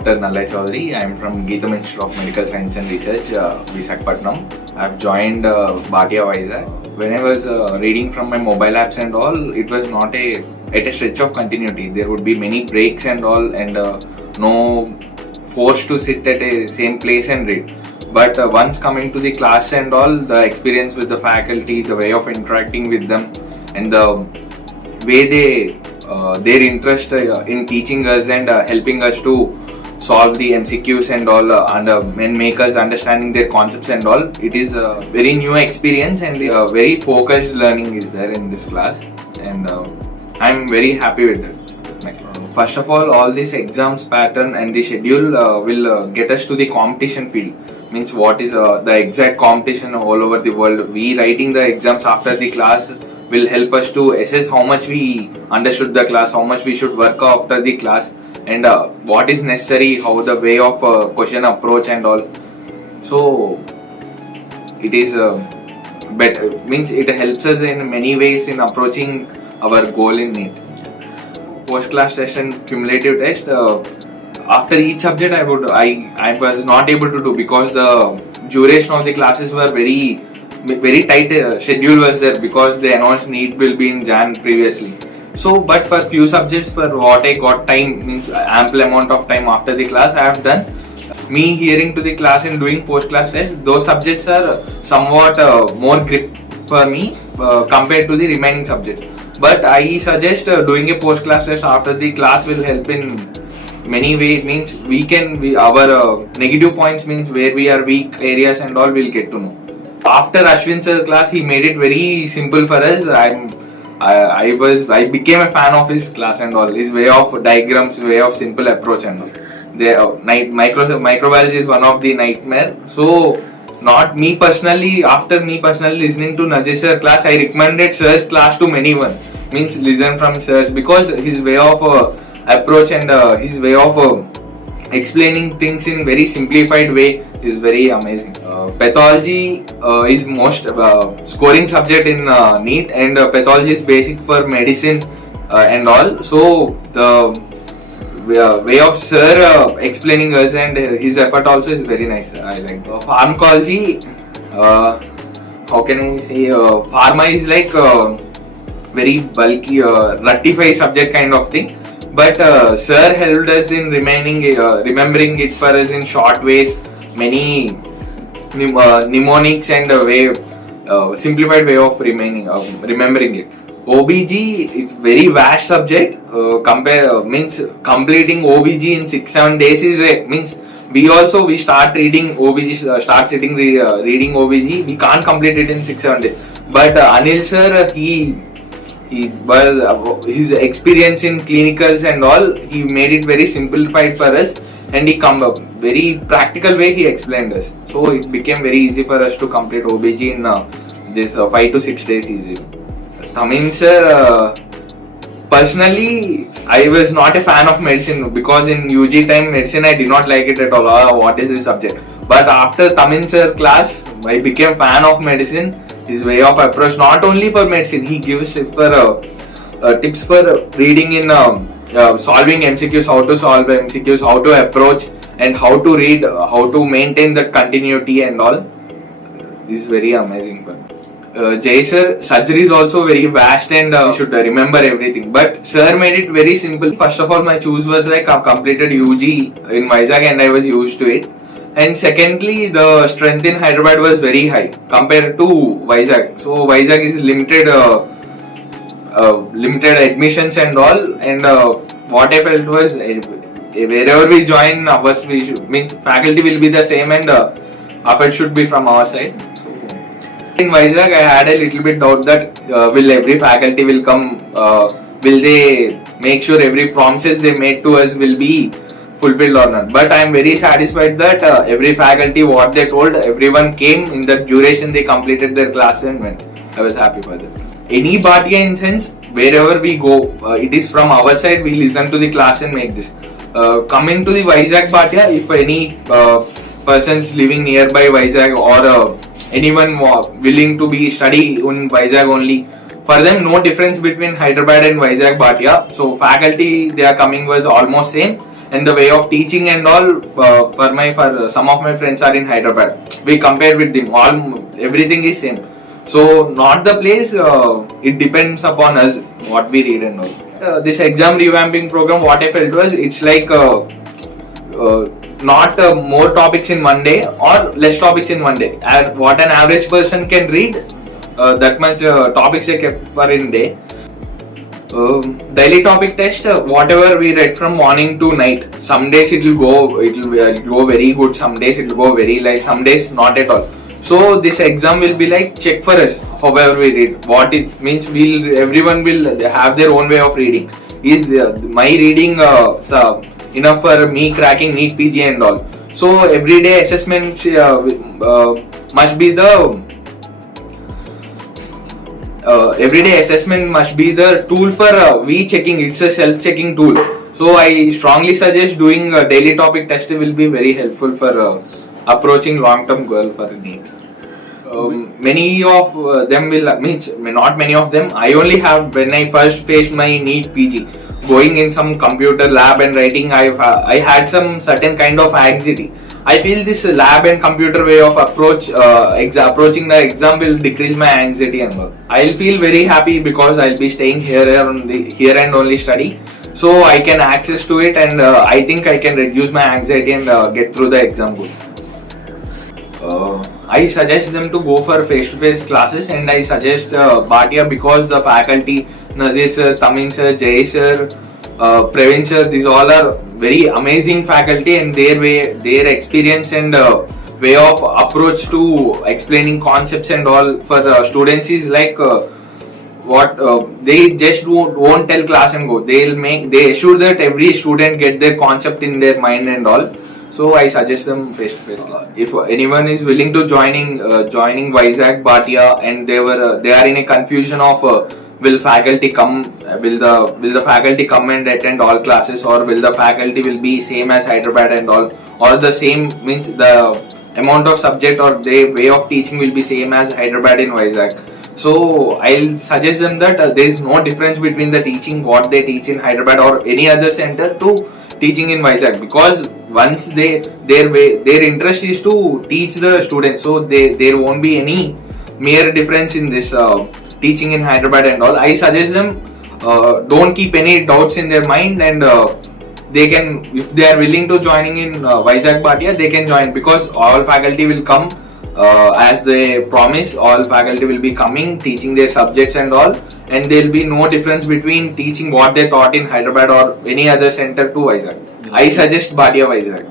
Dr. Nallaiah Choudary. I am from GITAMS Institute of Medical Science and Research, Visakhapatnam. I have joined Bhatia Vizag. When I was reading from my mobile apps and all, it was not at a stretch of continuity. There would be many breaks and all, and no forced to sit at a same place and read. But once coming to the class and all, the experience with the faculty, the way of interacting with them, and the way their interest in teaching us and helping us to solve the MCQs and all, and make us understanding their concepts and all. It is a very new experience, and very focused learning is there in this class, and I'm very happy with it. First of all this exams pattern and the schedule will get us to the competition field. Means what is the exact competition all over the world. We writing the exams after the class will help us to assess how much we understood the class, how much we should work after the class, and what is necessary, how the way of question approach and all. So it is better, means it helps us in many ways in approaching our goal in NEET. Post-class test and cumulative test. After each subject, I was not able to do because the duration of the classes were very tight. Schedule was there because the announced NEET will be in Jan previously. So, but for few subjects, for what I got time, means ample amount of time after the class, I have done. Me hearing to the class and doing post-class test, those subjects are somewhat more grip for me compared to the remaining subjects. But I suggest doing a post-class test after the class will help in many ways. Means our negative points, means where we are weak areas and all, we'll get to know. After Ashwin sir class, he made it very simple for us. I became a fan of his class and all. His way of diagrams, way of simple approach and all. Microbiology is one of the nightmare. So not me personally. After me personally listening to Nazir sir class, I recommended sir's class to anyone. Means listen from sir's, because his way of approach and his way of explaining things in very simplified way is very amazing. Pathology is most scoring subject in NEET, and pathology is basic for medicine and all. So the way of sir explaining us and his effort also is very nice. I like pharmacology. How can I say? Pharma is like very bulky, rectify subject kind of thing. But sir helped us in remembering it for us in short ways, many mnemonics and simplified way of remembering it. OBG, it's very vast subject. Means completing OBG in 6-7 days is means we start reading OBG, start sitting reading OBG. We can't complete it in 6-7 days. But Anil sir, his experience in clinicals and all, he made it very simplified for us, and he come up very practical way he explained us. So it became very easy for us to complete OBG in this 5 to 6 days easy. Tamim sir, personally I was not a fan of medicine, because in UG time medicine I did not like it at all. What is this subject? But after Tamim sir class, I became fan of medicine. His way of approach, not only for medicine, he gives tips for reading in solving MCQs, how to solve MCQs, how to approach, and how to read, how to maintain the continuity and all. This is very amazing. Jay sir, surgery is also very vast, and you should remember everything. But sir made it very simple. First of all, my choice was like I completed UG in Vizag and I was used to it. And secondly, the strength in Hyderabad was very high compared to Vizag. So Vizag is limited admissions and all. And what I felt was wherever we join, means faculty will be the same, and effort should be from our side. So in Vizag, I had a little bit doubt that will every faculty will come, will they make sure every promises they made to us will be fulfilled or not. But I am very satisfied that every faculty, what they told, everyone came in the duration they completed their class and went. I was happy for that. Any Bhatia incense, wherever we go, it is from our side, we listen to the class and make this. Coming to the Vizag Bhatia, if any persons living nearby Vizag or anyone willing to be study in Vizag only, for them no difference between Hyderabad and Vizag Bhatia. So faculty they are coming was almost same. and the way of teaching and all. For some of my friends are in Hyderabad. We compared with them. Everything is same. So not the place. It depends upon us what we read and all. This exam revamping program, what I felt was it's like not more topics in one day or less topics in one day. What an average person can read, that much topics they kept for in day. Daily topic test, whatever we read from morning to night. Some days it will go very good. Some days it will go very light. Some days not at all. So this exam will be like check for us. However we read, what it means, everyone will have their own way of reading. Is my reading enough for me cracking NEET PG and all? So everyday assessment must be the everyday assessment must be the tool for we checking. It's a self-checking tool. So I strongly suggest doing a daily topic test will be very helpful for approaching long-term goal for NEET. Many of them will mean not many of them. I only have, when I first faced my NEET PG, going in some computer lab and writing, I had some certain kind of anxiety. I feel this lab and computer way of approaching the exam will decrease my anxiety and all. I'll feel very happy because I'll be staying here and only study. So I can access to it, and I think I can reduce my anxiety and get through the exam good. I suggest them to go for face-to-face classes, and I suggest Bhatia because the faculty, Nazir sir, Tamin sir, Jay sir, Praveen sir, these all are very amazing faculty, and their experience and way of approach to explaining concepts and all for students is like they just won't tell class and go. They assure that every student get their concept in their mind and all. So I suggest them face to face. If anyone is willing to joining Vizag Bhatia, and they are in a confusion of will faculty come, will the faculty come and attend all classes, or will the faculty will be same as Hyderabad and all, or the same means the amount of subject or the way of teaching will be same as Hyderabad in Vizag. So I'll suggest them that there is no difference between the teaching what they teach in Hyderabad or any other center to teaching in Vizag, because once their interest is to teach the students, so there won't be any mere difference in this teaching in Hyderabad and all. I suggest them don't keep any doubts in their mind, and they can, if they are willing to joining in Vizag Bhatia, they can join, because all faculty will come as they promise. All faculty will be coming, teaching their subjects and all, and there will be no difference between teaching what they taught in Hyderabad or any other center to Vizag. I suggest Bhatia Vizag.